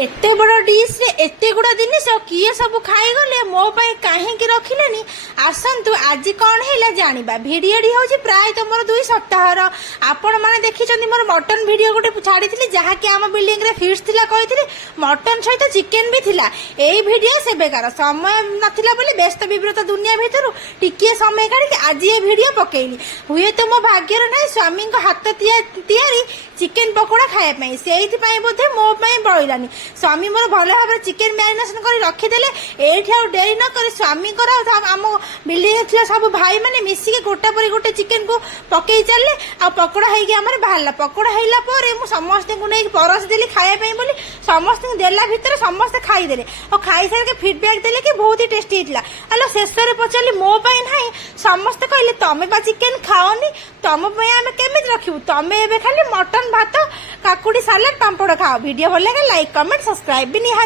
एते बड़ डिश रे एते गुड़ा जिनिस किए सब खाईगले मो कहीं रखिले आसतु आज कौन है जाना भिडटी हूँ प्राय मोर 2 सप्ताह आपण मैंने देखी मोर मटन भिड गोटे छाड़ी जहाँकि आम बिल्डिंग रे फिस्ट थिला कही मटन सहित चिकेन भी थिला एई भिडियो सेबेकार समय नथिला बोली व्यस्त विव्रत दुनिया भितर टिके समय काढ़ी आज ये भिडियो पकेली हुए तो मो भाग्यर ना स्वामी हाथ तैयारी चिकेन पकोड़ा खाया से बोधे मो बड़ानी स्वामी मोर भल भाव चिकेन मैरिनेशन कर रखीदे ये डेरी न कर स्वामी आम बिल्डिंग थी सब भाई मैंने मिसिक गोटा पर गोटे चिकेन को पकई चलले आ पकोड़ा होमर बाहर पकोड़ा होगा समस्त को नहीं परस देली खायापी बोली समस्त देला भितर समस्ते खाईदे और खाई सारे फिडबैक देले कि बहुत ही टेस्टी होता हेलो शेष में पचारि मो ना समस्ते कहले तमें बा चिकेन खाओनी तुम आम केमी रखू तुम्हें खाली मटन भात काकुड़ी सालाड पांपड़ खाओ वीडियो भल लगे लाइक कमेंट सब्सक्राइब भी निहा।